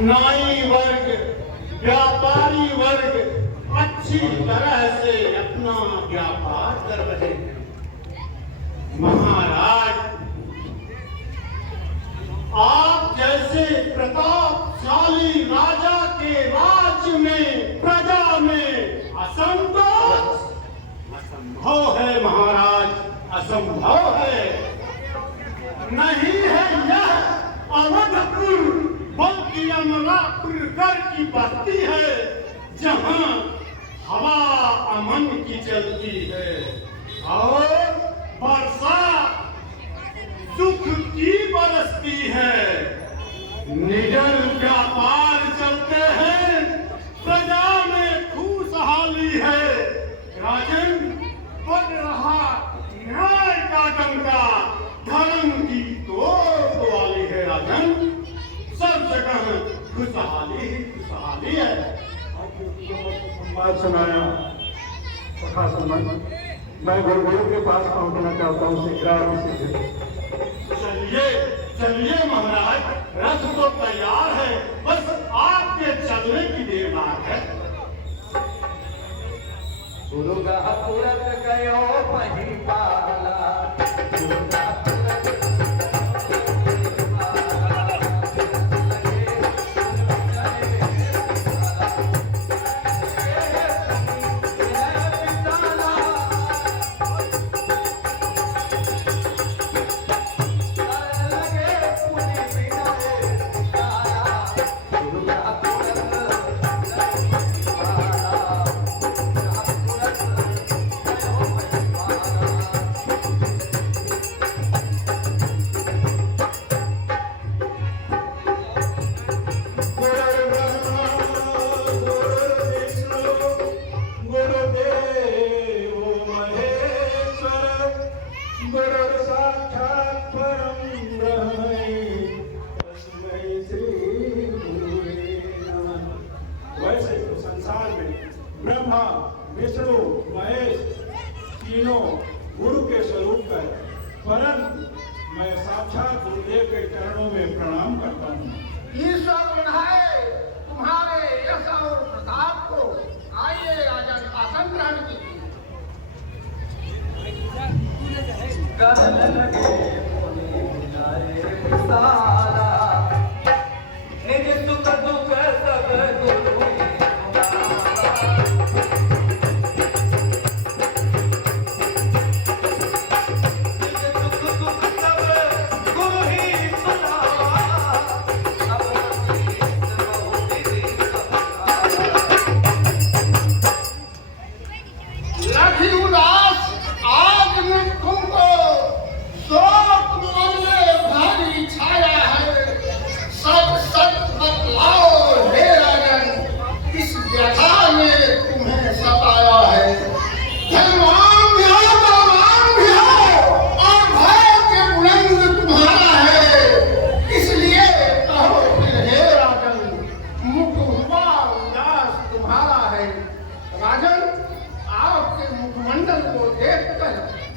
नाई वर्ग, व्यापारी वर्ग अच्छी तरह से अपना व्यापार कर रहे हैं। महाराज, आप जैसे प्रतापशाली राजा के राज्य में प्रजा में असंतोष असंभव है महाराज, असंभव है। नहीं है यह अवधपुर, बल्कि अमरापुरगढ़ की बस्ती है, जहां हवा अमन की चलती है और वर्षा सुख की बरसती है। निडर व्यापार चलते हैं, प्रजा में खुशहाली है। राजन, पड़ रहा न्याय का डंका, धर्म की तोड़ वाली है। राजन, सब जगह खुशहाली ही खुशहाली है। बात सुनाया मैं गुरुदेव के पास पहुंचना चाहता हूँ शीघ्र। चलिए चलिए महाराज, रथ तो तैयार है, बस आपके चलने की देर बात है। गुरु तुरंत गयो महिपाला, ब्रह्मा, विष्णु, महेश तीनों गुरु के स्वरूप है, परंतु मैं साक्षात गुरुदेव के चरणों में प्रणाम करता हूँ। ईश्वर बढ़ाए तुम्हारे यश और प्रताप को। आइए राजन, आसन ग्रहण कीजिए। निज सुख दुख सब गुरु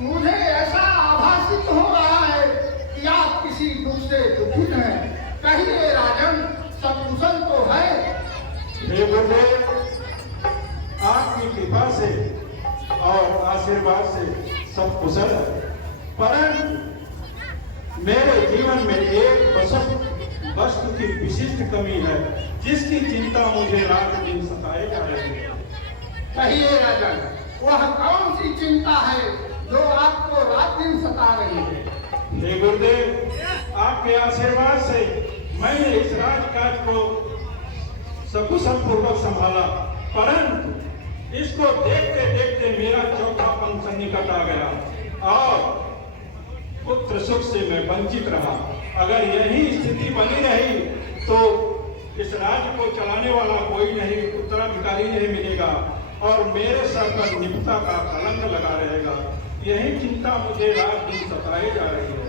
मुझे ऐसा आभासित हो रहा है कि आप किसी दुख से दुखी हैं। कहिए राजन, सब कुशल तो है? हे गुरुदेव, आपकी कृपा से और आशीर्वाद से सब कुशल है, परंतु मेरे जीवन में एक वस्तु की विशिष्ट कमी है, जिसकी चिंता मुझे रात दिन सताए जा रही है। कहिए राजन, वह कौन सी चिंता है जो आपको रात दिन सता रही है? हे गुरुदेव, आपके आशीर्वाद से मैंने इस राजकाज को सकुशल पूर्वक संभाला, परंतु इसको देखते देखते मेरा चौथा पंथ निकट आ गया और पुत्र सुख से मैं वंचित रहा। अगर यही स्थिति बनी रही तो इस राज्य को चलाने वाला कोई नहीं, उत्तराधिकारी नहीं मिलेगा और मेरे सर पर निपता का कलंक लगा रहेगा। यही चिंता मुझे रात दिन सताए जा रही है।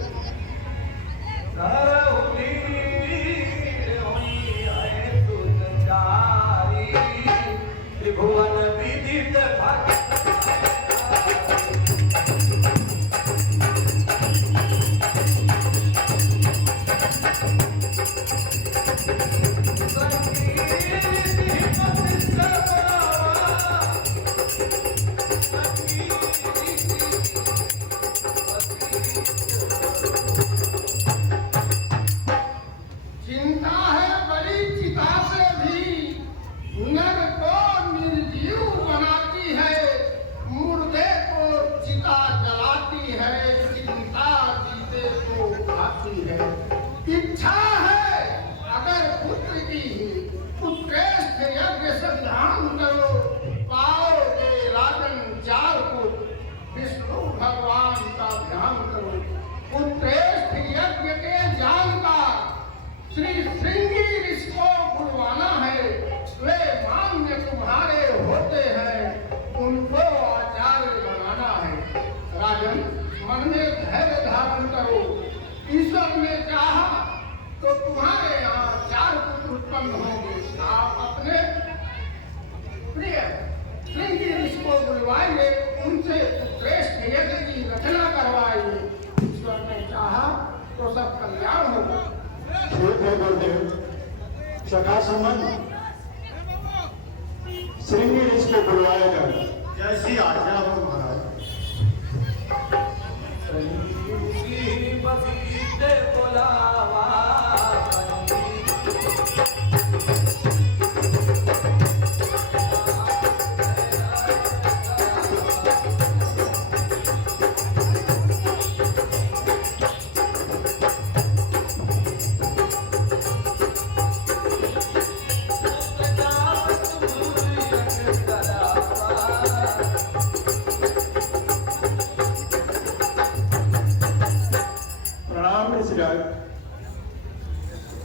त्रिभुवन विदित भाग्य राजन, यज्ञ संधान करो, पाओगे राजन चार पुत्र, विष्णु भगवान का ध्यान करो। पुत्रेष्ठ यज्ञ के जानकार श्री श्रृंगी ऋषि को बुलवाना है, वे मान्य तुम्हारे होते हैं, उनको आचार्य बनाना है। राजन, मन में धैर्य धारण करो, ईश्वर ने चाहा तो तुम्हारे यहाँ 4 पुत्र उत्पन्न होंगे। आप अपने प्रिय श्रृंगी ऋषि को बुलवाइए, उनसे श्रेष्ठ यज्ञ की रचना करवाइए। ईश्वर ने चाहा तो सब कल्याण होगा। ठीक है गुरुदेव। सखा संबंध श्रृंगी ऋषि को बुलवाया जाए। जैसी आज्ञा हो महाराज।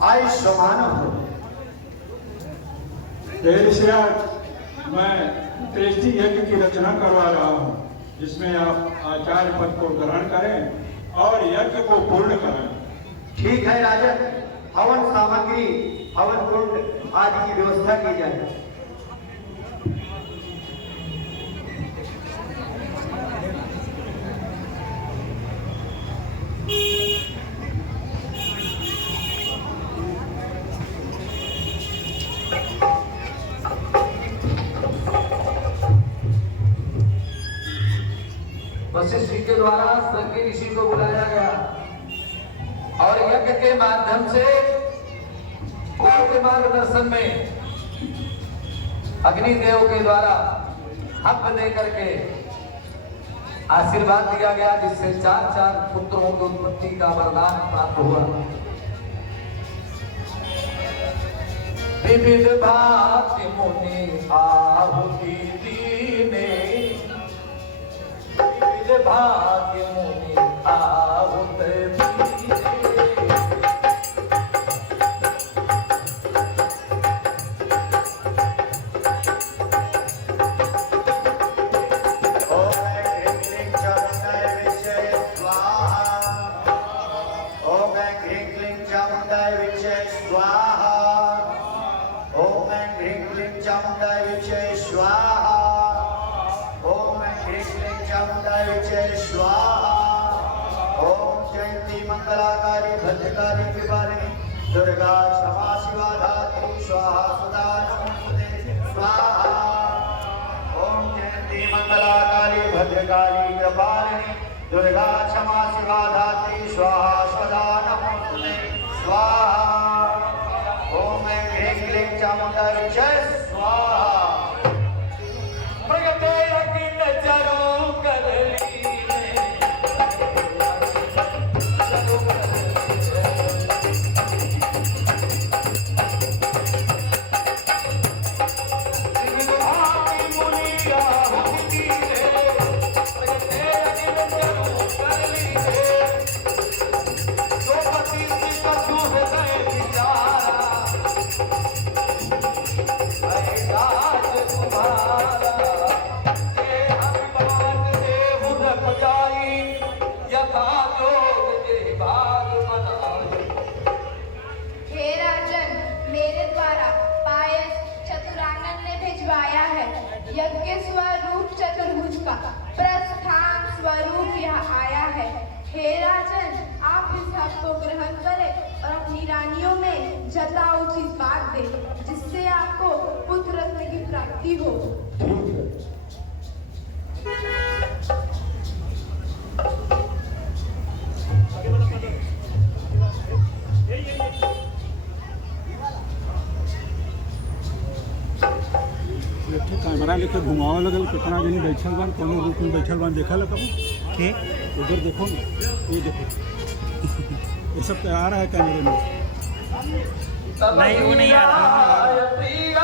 आयुष्मान हो। मैं त्रेष्ठी यज्ञ की रचना करवा रहा हूँ, जिसमें आप आचार्य पद को ग्रहण करें और यज्ञ को पूर्ण करें। ठीक है राजन, हवन सामग्री, हवन कुंड आदि की व्यवस्था की जाए। वशिष्ठ जी के द्वारा श्रृंगी ऋषि को बुलाया गया और यज्ञ के माध्यम से गुरु के मार्गदर्शन में अग्निदेव के द्वारा हव्य दे करके आशीर्वाद दिया गया, जिससे 4 पुत्रों की उत्पत्ति का वरदान प्राप्त हुआ। विविध भांति मुनि आहुति दीने, विविध भांति मुनि आहुति दीने। मंगलाकारी भद्रकाली कृपालिनी दुर्गा क्षमा शिवा धात्री स्वाहा सदा नमोस्तुते स्वाहा। ओम जयंती मंगलाकारी भद्रकाली कृपालिनी दुर्गा क्षमा शिवा धात्री स्वाहा सदा नमोस्तुते स्वाहा। ओम ह्रीं क्लीं चामुंडा विजय स्वाहा। यज्ञ स्वरूप चतुर्भुज का प्रस्थान स्वरूप यहाँ आया है। हे राजन, आप इस हक को ग्रहण करें और अपनी रानियों में जताउचित बात दें, जिससे आपको पुत्र रत्न की प्राप्ति हो। कैमरा लेके घुमावे लगल, कितना दिन बैठल बन, कोनो रूप में बैठल बन, देखा लगा के उधर देखो ना, ये देखो ये सब आ रहा है कैमरे में। नहीं, वो नहीं आ रहा।